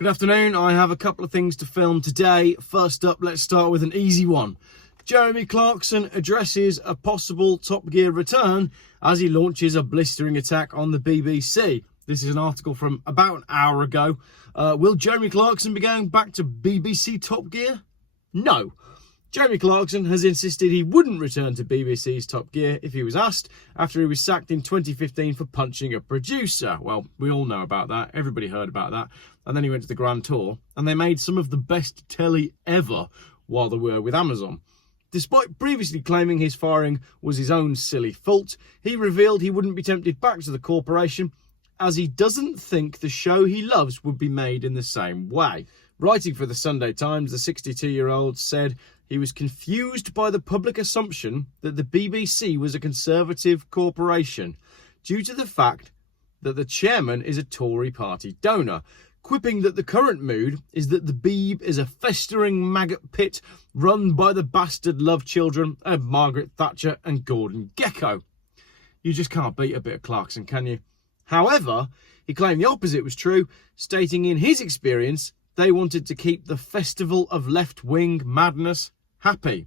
Good afternoon. I have a couple of things to film today. First up, let's start with an easy one. Jeremy Clarkson addresses a possible Top Gear return as he launches a blistering attack on the BBC. This is an article from about an hour ago. Will Jeremy Clarkson be going back to BBC Top Gear? No. Jeremy Clarkson has insisted he wouldn't return to BBC's Top Gear if he was asked, after he was sacked in 2015 for punching a producer. Well, we all know about that. Everybody heard about that. And then he went to the Grand Tour, and they made some of the best telly ever while they were with Amazon. Despite previously claiming his firing was his own silly fault, he revealed he wouldn't be tempted back to the corporation, as he doesn't think the show he loves would be made in the same way. Writing for the Sunday Times, the 62-year-old said he was confused by the public assumption that the BBC was a Conservative corporation due to the fact that the chairman is a Tory party donor, quipping that the current mood is that the Beeb is a festering maggot pit run by the bastard love children of Margaret Thatcher and Gordon Gekko. You just can't beat a bit of Clarkson, can you? However, he claimed the opposite was true, stating in his experience they wanted to keep the festival of left-wing madness happy.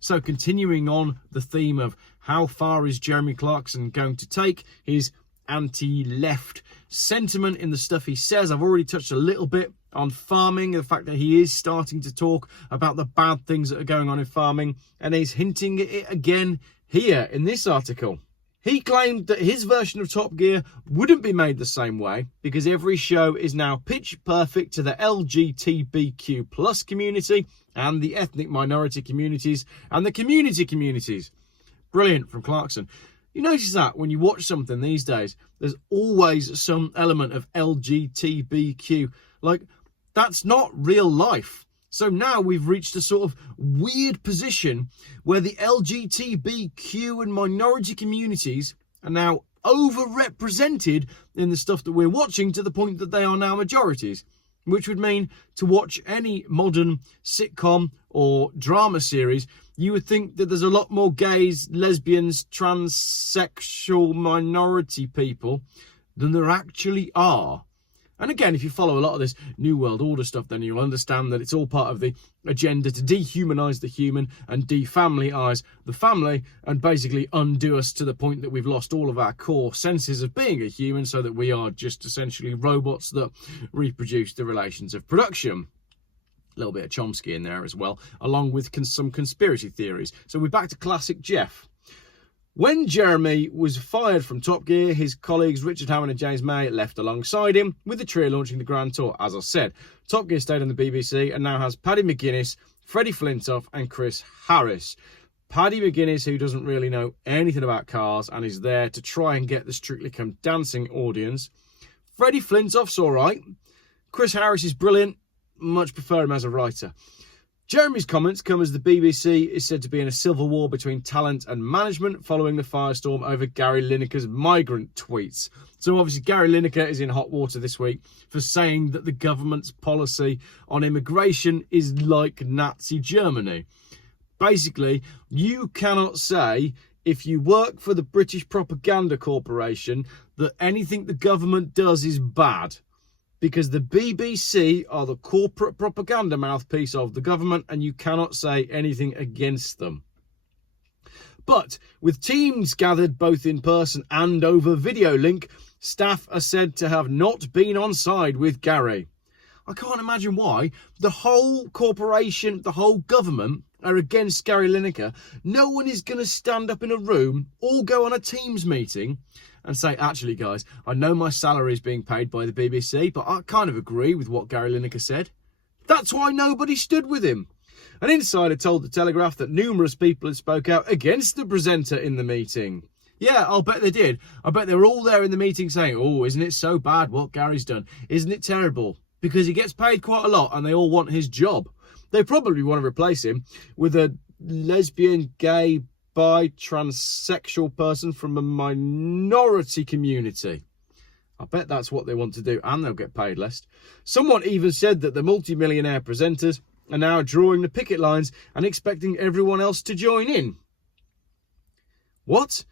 So continuing on the theme of how far is Jeremy Clarkson going to take his anti-left sentiment in the stuff he says, I've already touched a little bit on farming, the fact that he is starting to talk about the bad things that are going on in farming, and he's hinting at it again here in this article. He claimed that his version of Top Gear wouldn't be made the same way because every show is now pitch perfect to the LGTBQ plus community and the ethnic minority communities and the communities. Brilliant from Clarkson. You notice that when you watch something these days, there's always some element of LGTBQ. Like, that's not real life. So now we've reached a sort of weird position where the LGTBQ and minority communities are now overrepresented in the stuff that we're watching to the point that they are now majorities, which would mean to watch any modern sitcom or drama series, you would think that there's a lot more gays, lesbians, transsexual minority people than there actually are. And again, if you follow a lot of this New World Order stuff, then you'll understand that it's all part of the agenda to dehumanize the human and defamilyize the family and basically undo us to the point that we've lost all of our core senses of being a human so that we are just essentially robots that reproduce the relations of production. A little bit of Chomsky in there as well, along with some conspiracy theories. So we're back to classic Geoff. When Jeremy was fired from Top Gear, his colleagues Richard Hammond and James May left alongside him, with the trio launching the Grand Tour. As I said, Top Gear stayed on the BBC and now has Paddy McGuinness, Freddie Flintoff and Chris Harris. Paddy McGuinness, who doesn't really know anything about cars and is there to try and get the Strictly Come Dancing audience. Freddie Flintoff's all right. Chris Harris is brilliant. Much prefer him as a writer. Jeremy's comments come as the BBC is said to be in a civil war between talent and management following the firestorm over Gary Linekar's migrant tweets. So obviously Gary Linekar is in hot water this week for saying that the government's policy on immigration is like Nazi Germany. Basically, you cannot say if you work for the British Propaganda Corporation that anything the government does is bad, because the BBC are the corporate propaganda mouthpiece of the government and you cannot say anything against them. But with teams gathered both in person and over video link, staff are said to have not been on side with Gary. I can't imagine why. The whole corporation, the whole government are against Gary Linekar. No one is going to stand up in a room or go on a Teams meeting and say, actually, guys, I know my salary is being paid by the BBC, but I kind of agree with what Gary Linekar said. That's why nobody stood with him. An insider told The Telegraph that numerous people had spoke out against the presenter in the meeting. Yeah, I'll bet they did. I bet they were all there in the meeting saying, oh, isn't it so bad what Gary's done? Isn't it terrible? Because he gets paid quite a lot and they all want his job. They probably want to replace him with a lesbian, gay, bi, transsexual person from a minority community. I bet that's what they want to do, and they'll get paid less. Someone even said that the multi-millionaire presenters are now drawing the picket lines and expecting everyone else to join in. What?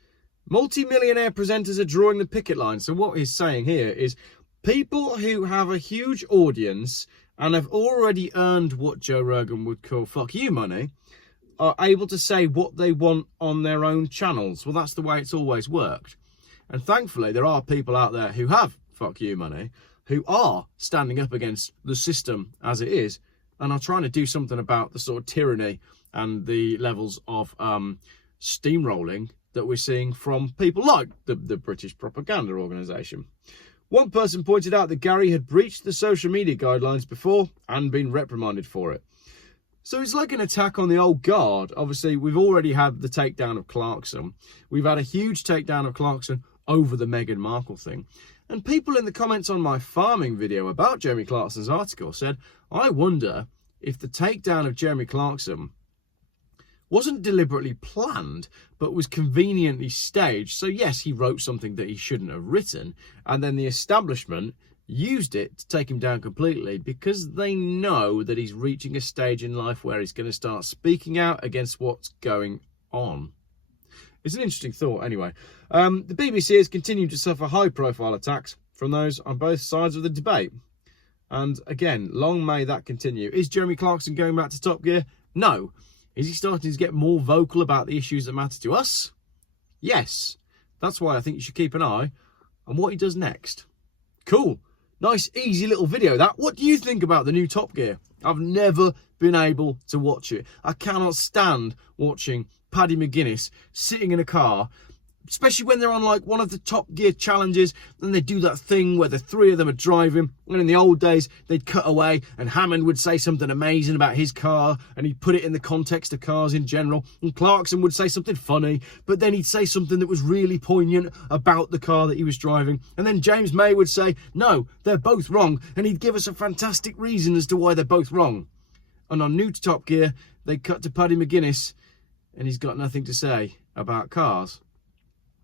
Multi-millionaire presenters are drawing the picket lines. So what he's saying here is People who have a huge audience and have already earned what Joe Rogan would call fuck you money are able to say what they want on their own channels. Well, that's the way it's always worked. And thankfully, there are people out there who have fuck you money, who are standing up against the system as it is, and are trying to do something about the sort of tyranny and the levels of steamrolling that we're seeing from people like the British Propaganda Organisation. One person pointed out that Gary had breached the social media guidelines before and been reprimanded for it. So it's like an attack on the old guard. Obviously, we've already had the takedown of Clarkson. We've had a huge takedown of Clarkson over the Meghan Markle thing. And people in the comments on my farming video about Jeremy Clarkson's article said, I wonder if the takedown of Jeremy Clarkson wasn't deliberately planned, but was conveniently staged. So yes, he wrote something that he shouldn't have written, and then the establishment used it to take him down completely because they know that he's reaching a stage in life where he's going to start speaking out against what's going on. It's an interesting thought anyway. The BBC has continued to suffer high-profile attacks from those on both sides of the debate. And again, long may that continue. Is Jeremy Clarkson going back to Top Gear? No. Is he starting to get more vocal about the issues that matter to us? Yes. That's why I think you should keep an eye on what he does next. Cool. Nice, easy little video, that. What do you think about the new Top Gear? I've never been able to watch it. I cannot stand watching Paddy McGuinness sitting in a car, especially when they're on like one of the Top Gear challenges, and they do that thing where the three of them are driving. And in the old days, they'd cut away and Hammond would say something amazing about his car and he'd put it in the context of cars in general. And Clarkson would say something funny, but then he'd say something that was really poignant about the car that he was driving. And then James May would say, no, they're both wrong. And he'd give us a fantastic reason as to why they're both wrong. And on New to Top Gear, they cut to Paddy McGuinness and he's got nothing to say about cars.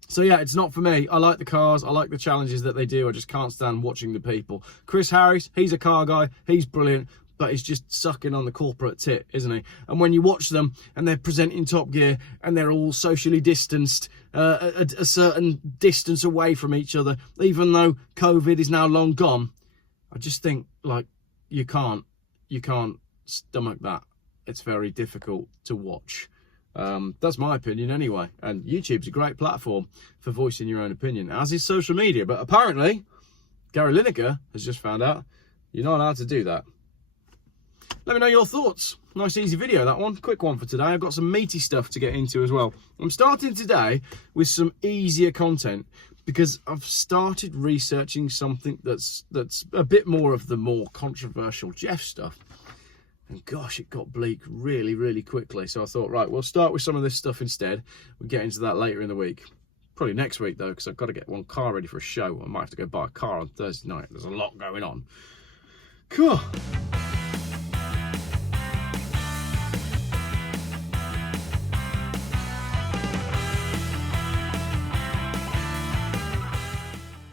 So yeah, it's not for me. I like the cars. I like the challenges that they do. I just can't stand watching the people. Chris Harris, he's a car guy. He's brilliant, but he's just sucking on the corporate tit, isn't he? And when you watch them and they're presenting Top Gear and they're all socially distanced, a certain distance away from each other, even though COVID is now long gone, I just think, like, you can't stomach that. It's very difficult to watch. That's my opinion anyway, and YouTube's a great platform for voicing your own opinion, as is social media, but apparently Gary Linekar has just found out you're not allowed to do that. Let me know your thoughts. Nice easy video, that one. Quick one for today. I've got some meaty stuff to get into as well. I'm starting today with some easier content because I've started researching something that's a bit more of the more controversial Geoff stuff. And gosh, it got bleak really, really quickly. So I thought, right, we'll start with some of this stuff instead. We'll get into that later in the week. Probably next week, though, because I've got to get one car ready for a show. I might have to go buy a car on Thursday night. There's a lot going on. Cool.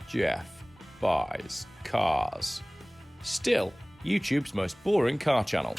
Geoff buys cars. Still YouTube's most boring car channel.